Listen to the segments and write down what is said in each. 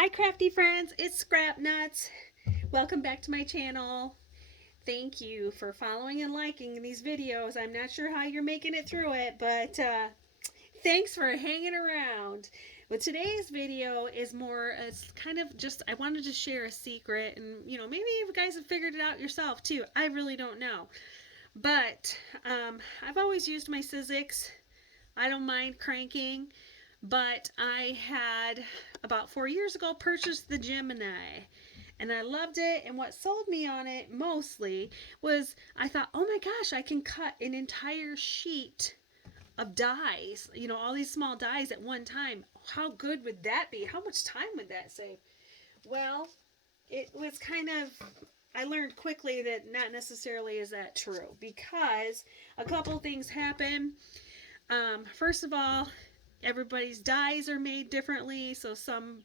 Hi crafty friends, it's SCRAPNUTZZ. Welcome back to my channel. Thank you for following and liking these videos. I'm not sure how you're making it through it, but thanks for hanging around. Well, today's video is more as kind of just, I wanted to share a secret, and maybe you guys have figured it out yourself too. I really don't know. But I've always used my Sizzix. I don't mind cranking. But I had about 4 years ago purchased the Gemini and I loved it. And what sold me on it mostly was I thought, oh my gosh, I can cut an entire sheet of dies, all these small dies at one time. How good would that be? How much time would that save? Well, it was kind of, I learned quickly that not necessarily is that true because a couple things happen. First of all, everybody's dies are made differently, so some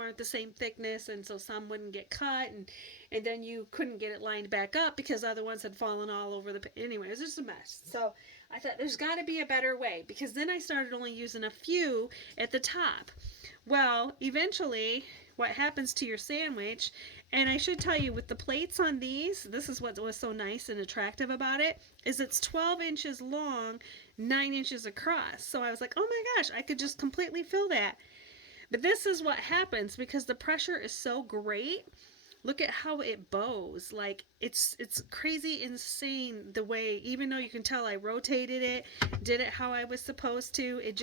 aren't the same thickness, and so some wouldn't get cut, and then you couldn't get it lined back up because other ones had fallen all over the anyway. It was just a mess. So I thought there's got to be a better way, because then I started only using a few at the top. Well, eventually what happens to your sandwich, and I should tell you, with the plates on these, this is what was so nice and attractive about it, is it's 12 inches long, 9 inches across. So I was like, oh my gosh, I could just completely fill that. But this is what happens because the pressure is so great. Look at how it bows. Like it's crazy insane the way, even though you can tell I rotated it, did it how I was supposed to, it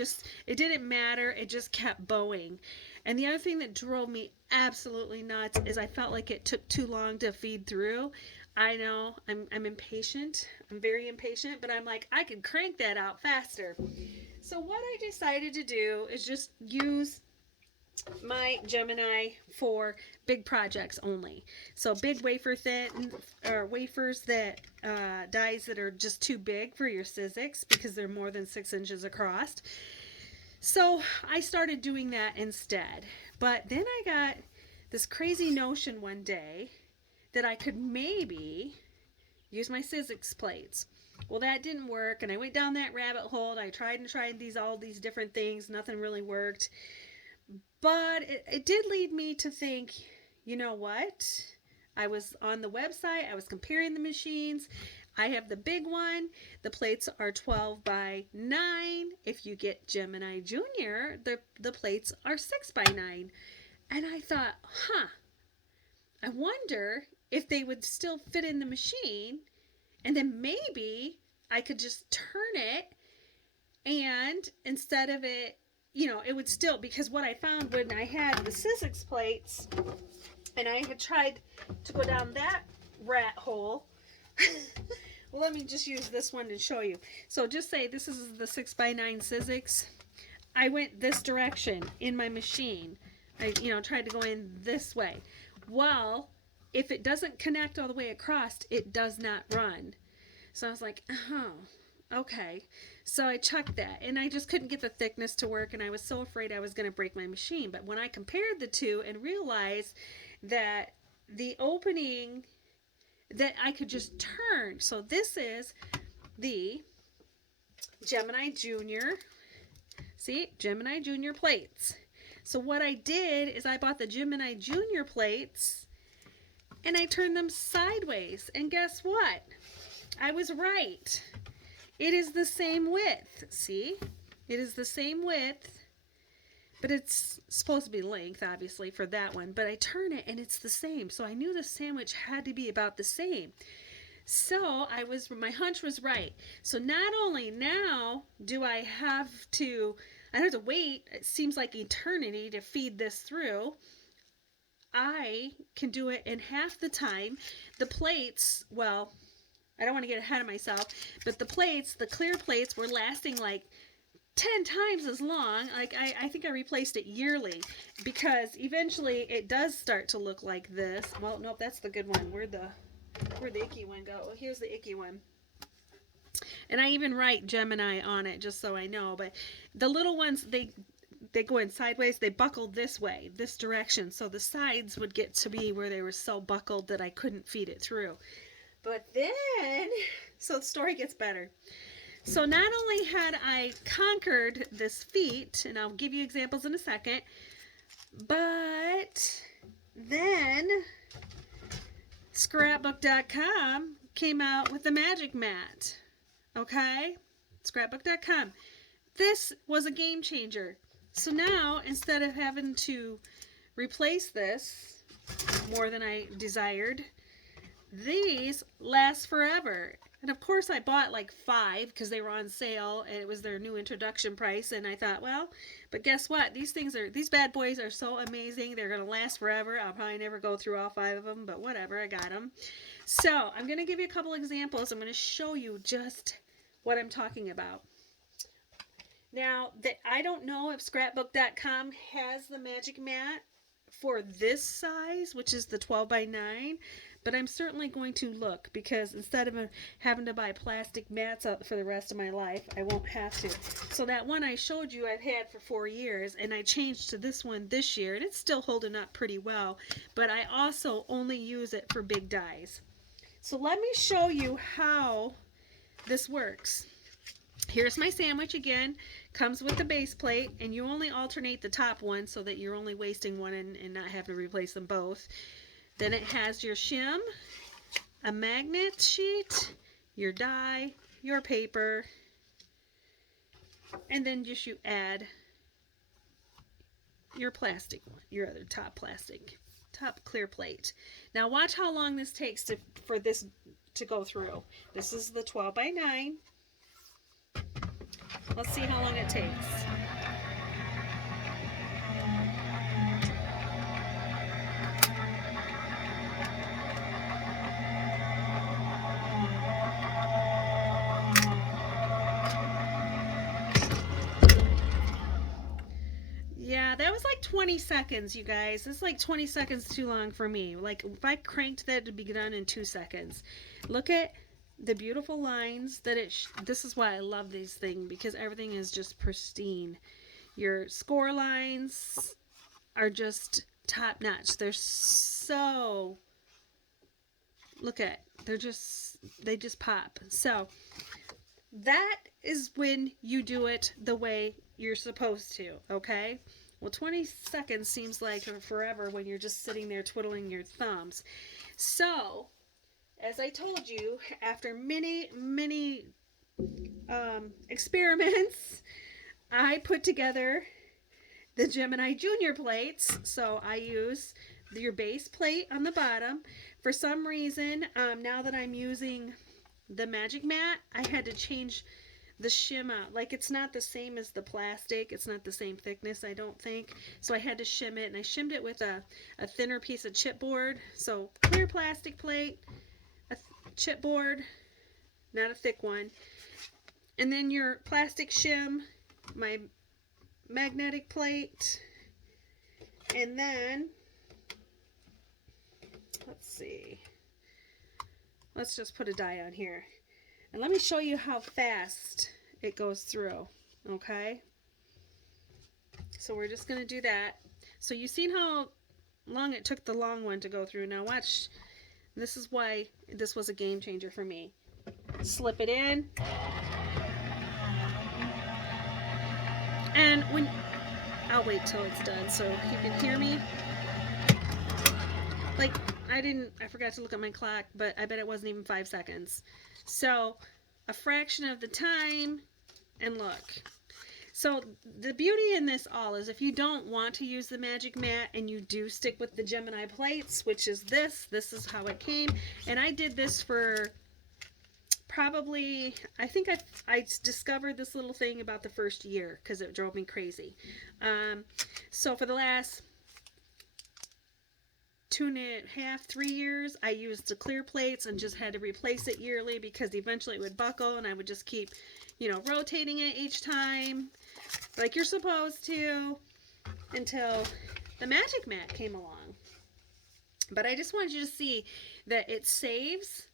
didn't matter. It just kept bowing. And the other thing that drove me absolutely nuts is I felt like it took too long to feed through. I know I'm impatient. I'm very impatient, but I'm like, I could crank that out faster. So what I decided to do is just use my Gemini for big projects only. So big wafer thin or wafers that dies that are just too big for your Sizzix because they're more than 6 inches across. So I started doing that instead. But then I got this crazy notion one day that I could maybe use my Sizzix plates. Well, that didn't work, and I went down that rabbit hole, and I tried all these different things. Nothing really worked. But it did lead me to think, you know what? I was on the website, I was comparing the machines. I have the big one. The plates are 12 by 9. If you get Gemini Junior, the plates are 6 by 9. And I thought, I wonder if they would still fit in the machine, and then maybe I could just turn it, and instead of it, it would still, because what I found when I had the Sizzix plates and I had tried to go down that rat hole, well, let me just use this one to show you. So just say this is the 6 by 9 Sizzix. I went this direction in my machine. I tried to go in this way. Well, if it doesn't connect all the way across, it does not run. So I was like, oh, okay. So I chucked that, and I just couldn't get the thickness to work, and I was so afraid I was going to break my machine. But when I compared the two and realized that the opening that I could just turn, so this is the Gemini Junior, see, Gemini Junior plates. So what I did is I bought the Gemini Junior plates, and I turned them sideways, and guess what? I was right. It is the same width. See? It is the same width, but it's supposed to be length, obviously, for that one. But I turn it, and it's the same. So I knew the sandwich had to be about the same. So my hunch was right. So not only now do I have to wait, it seems like eternity to feed this through, I can do it in half the time. The plates, well, I don't want to get ahead of myself, but the plates, the clear plates, were lasting like 10 times as long. Like I think I replaced it yearly, because eventually it does start to look like this. Well, nope, that's the good one. Where'd the icky one go? Well, here's the icky one. And I even write Gemini on it just so I know. But the little ones, they go in sideways. They buckled this way, this direction. So the sides would get to be where they were so buckled that I couldn't feed it through. But then, so the story gets better. So not only had I conquered this feat, and I'll give you examples in a second, but scrapbook.com came out with the magic mat. Okay? Scrapbook.com. This was a game changer. So now, instead of having to replace this more than I desired, these last forever. And of course I bought like 5 because they were on sale and it was their new introduction price, and I thought, well, but guess what? These bad boys are so amazing. They're going to last forever. I'll probably never go through all 5 of them, but whatever, I got them. So, I'm going to give you a couple examples. I'm going to show you just what I'm talking about. Now, I don't know if scrapbook.com has the magic mat for this size, which is the 12 by 9, but I'm certainly going to look, because instead of having to buy plastic mats out for the rest of my life, I won't have to. So that one I showed you I've had for 4 years, and I changed to this one this year, and it's still holding up pretty well, but I also only use it for big dies. So let me show you how this works. Here's my sandwich again. Comes with the base plate, and you only alternate the top one so that you're only wasting one and not having to replace them both. Then it has your shim, a magnet sheet, your die, your paper, and then just you add your plastic one, your other top clear plate. Now watch how long this takes for this to go through. This is the 12 by 9. Let's see how long it takes. Yeah, that was like 20 seconds, you guys. It's like 20 seconds too long for me. Like, if I cranked that, it'd be done in 2 seconds. Look at the beautiful lines that this is why I love these things, because everything is just pristine. Your score lines are just top notch. They're so, they just pop. So that is when you do it the way you're supposed to, okay? Well, 20 seconds seems like forever when you're just sitting there twiddling your thumbs. So, as I told you, after many experiments, I put together the Gemini Junior plates. So I use your base plate on the bottom. For some reason, now that I'm using the magic mat, I had to change the shim out. Like, it's not the same as the plastic. It's not the same thickness, I don't think. So I had to shim it, and I shimmed it with a thinner piece of chipboard. So clear plastic plate, a chipboard, not a thick one. And then your plastic shim, my magnetic plate, and then, let's see. Let's just put a die on here. And let me show you how fast it goes through, okay? So we're just going to do that. So you've seen how long it took the long one to go through. Now watch. This is why this was a game changer for me. Slip it in. And I'll wait till it's done so you can hear me. Like, I forgot to look at my clock, but I bet it wasn't even 5 seconds. So, a fraction of the time, and look. So, the beauty in this all is if you don't want to use the magic mat and you do stick with the Gemini plates, which is this is how it came. And I did this for probably, I think I discovered this little thing about the first year because it drove me crazy. So, for the last 2.5, 3 years, I used the clear plates and just had to replace it yearly because eventually it would buckle and I would just keep, rotating it each time like you're supposed to until the magic mat came along. But I just wanted you to see that it saves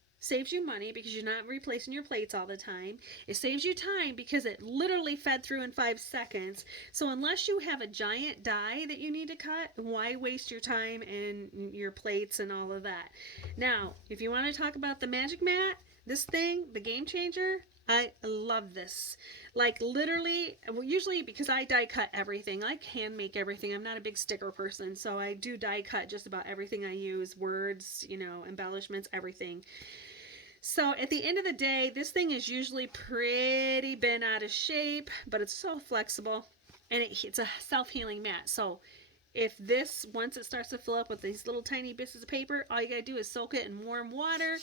you money because you're not replacing your plates all the time. It saves you time because it literally fed through in 5 seconds. So unless you have a giant die that you need to cut, why waste your time and your plates and all of that? Now, if you want to talk about the magic mat, this thing, the game changer, I love this. Like literally, well, usually because I die cut everything, I hand make everything. I'm not a big sticker person, so I do die cut just about everything I use, words, embellishments, everything. So at the end of the day, this thing is usually pretty bent out of shape, but it's so flexible, and it's a self-healing mat. So if this, once it starts to fill up with these little tiny bits of paper, all you gotta do is soak it in warm water,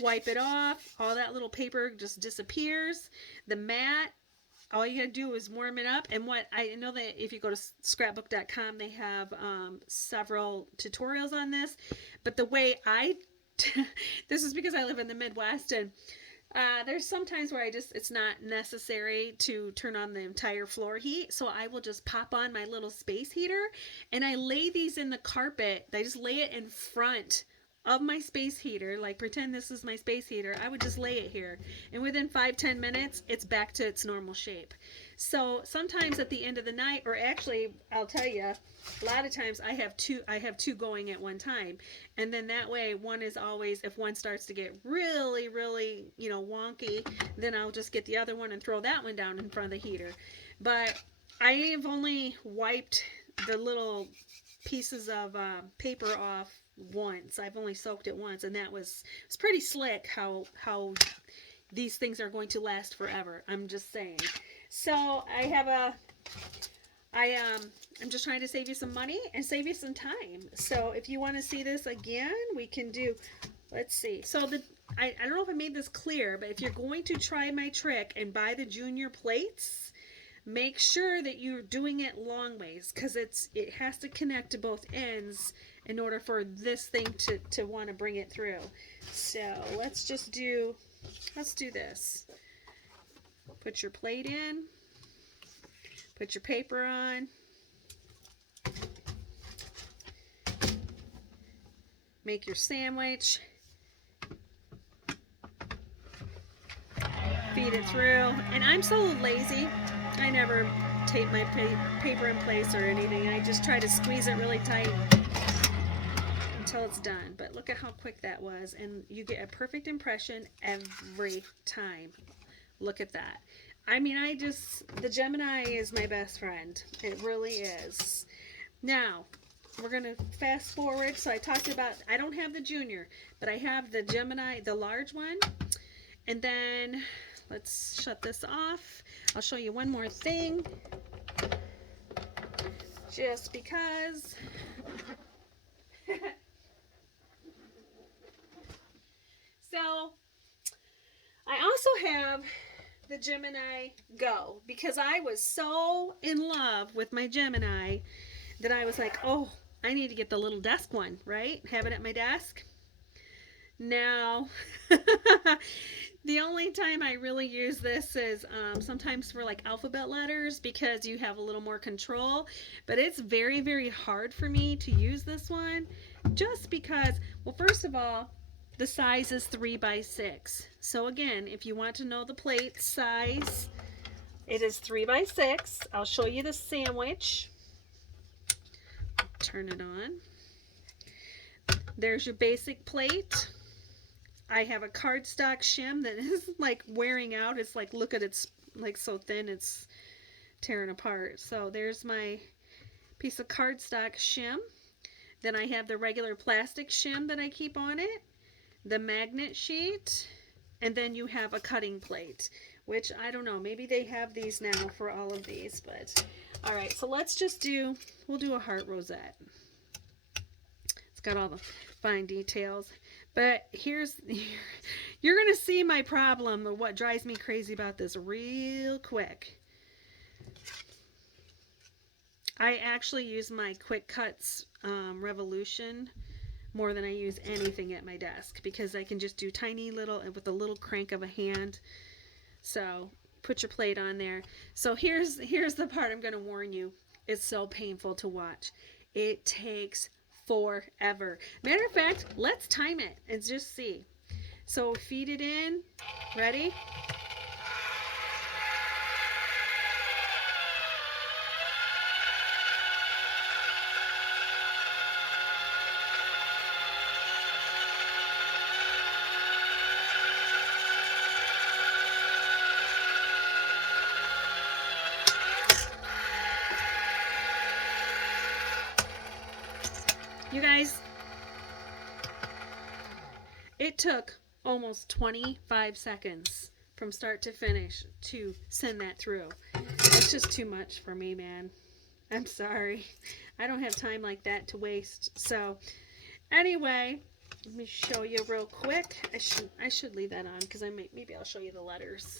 wipe it off, all that little paper just disappears. The mat, all you gotta do is warm it up. And what I know, that if you go to scrapbook.com, they have several tutorials on this, but the way I this is because I live in the Midwest, and there's some times where it's not necessary to turn on the entire floor heat. So I will just pop on my little space heater, and I lay these in the carpet. I just lay it in front of my space heater, like pretend this is my space heater. I would just lay it here, and within 5-10 minutes it's back to its normal shape. So sometimes at the end of the night, or actually I'll tell you, a lot of times I have two going at one time, and then that way one is always, if one starts to get really wonky, then I'll just get the other one and throw that one down in front of the heater. But I have only wiped the little pieces of paper off once. I've only soaked it once, and it's pretty slick how these things are going to last forever. I'm just saying. So I'm just trying to save you some money and save you some time. So if you want to see this again, we can do, let's see. So I don't know if I made this clear, but if you're going to try my trick and buy the junior plates, make sure that you're doing it long ways, because it has to connect to both ends in order for this thing to want to bring it through. So let's do this. Put your plate in, put your paper on, make your sandwich, feed it through. And I'm so lazy, I never tape my paper in place or anything. I just try to squeeze it really tight until it's done. But look at how quick that was, and you get a perfect impression every time. Look at that. I mean, the Gemini is my best friend. It really is. Now, we're going to fast forward. So I talked about, I don't have the junior, but I have the Gemini, the large one. And then let's shut this off. I'll show you one more thing, just because. So I also have the Gemini Go, because I was so in love with my Gemini that I was like, oh, I need to get the little desk one, right? Have it at my desk. Now, the only time I really use this is sometimes for like alphabet letters, because you have a little more control. But it's very, very hard for me to use this one, just because, well, first of all, the size is 3x6. So again, if you want to know the plate size, it is 3x6. I'll show you the sandwich. Turn it on. There's your basic plate. I have a cardstock shim that is like wearing out. It's like, look at it's like so thin it's tearing apart. So there's my piece of cardstock shim. Then I have the regular plastic shim that I keep on it, the magnet sheet, and then you have a cutting plate, which I don't know, maybe they have these now for all of these, but all right, so we'll do a heart rosette. It's got all the fine details, but you're gonna see my problem, or what drives me crazy about this real quick. I actually use my Quick Cuts Revolution more than I use anything at my desk, because I can just do tiny little, with a little crank of a hand. So put your plate on there. So here's the part I'm going to warn you. It's so painful to watch. It takes forever. Matter of fact, let's time it and just see. So feed it in. Ready? You guys, it took almost 25 seconds from start to finish to send that through. It's just too much for me, man. I'm sorry. I don't have time like that to waste. So, anyway, let me show you real quick. I should leave that on because maybe I'll show you the letters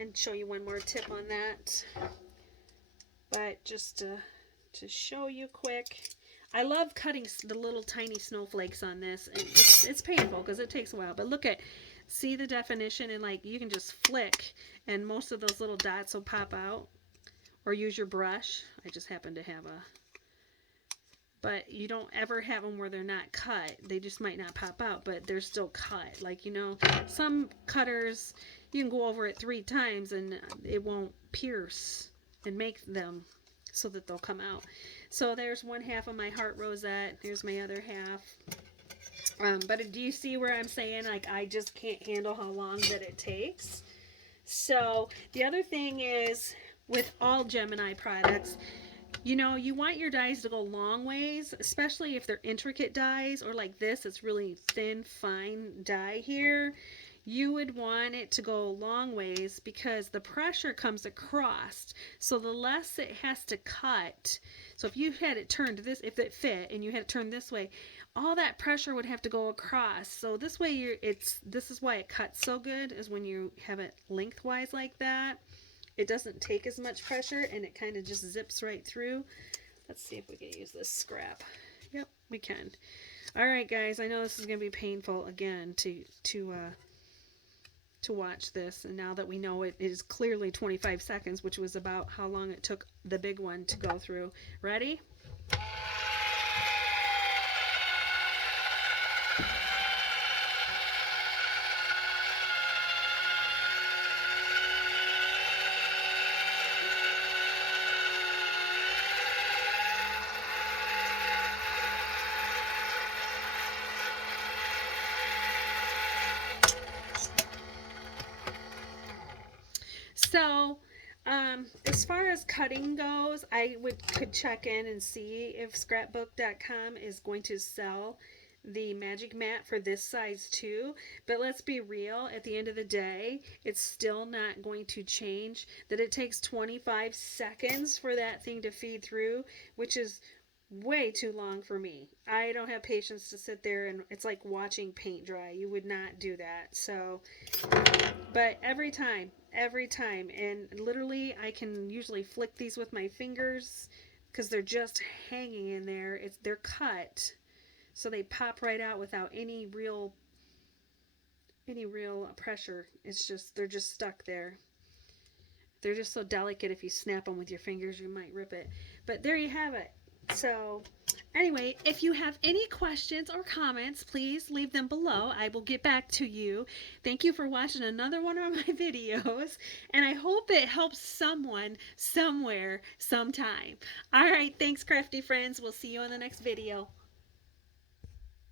and show you one more tip on that. But just to show you quick, I love cutting the little tiny snowflakes on this. And it's painful because it takes a while. But look at, see the definition, and like you can just flick and most of those little dots will pop out. Or use your brush. I just happen to have a... But you don't ever have them where they're not cut. They just might not pop out, but they're still cut. Like, you know, some cutters, you can go over it 3 times and it won't pierce and make them so that they'll come out. So there's one half of my heart rosette. Here's my other half. But do you see where I'm saying, like, I just can't handle how long that it takes? So the other thing is, with all Gemini products, you know, you want your dies to go long ways, especially if they're intricate dies, or like this, it's really thin, fine die here. You would want it to go long ways because the pressure comes across. So the less it has to cut. So if you had it turned this, if it fit and you had it turned this way, all that pressure would have to go across. So this way this is why it cuts so good, is when you have it lengthwise like that. It doesn't take as much pressure and it kind of just zips right through. Let's see if we can use this scrap. Yep, we can. All right, guys, I know this is going to be painful again to watch this. And now that we know it is clearly 25 seconds, which was about how long it took the big one to go through. Ready? So, as far as cutting goes, I could check in and see if scrapbook.com is going to sell the magic mat for this size too. But let's be real, at the end of the day, it's still not going to change that it takes 25 seconds for that thing to feed through, which is way too long for me. I don't have patience to sit there, and it's like watching paint dry. You would not do that. So, but every time, and literally I can usually flick these with my fingers because they're just hanging in there. They're cut, so they pop right out without any real pressure. It's just, they're just stuck there. They're just so delicate, if you snap them with your fingers you might rip it. But there you have it. So anyway, if you have any questions or comments, please leave them below. I will get back to you. Thank you for watching another one of my videos, and I hope it helps someone somewhere sometime. All right, thanks, crafty friends. We'll see you in the next video.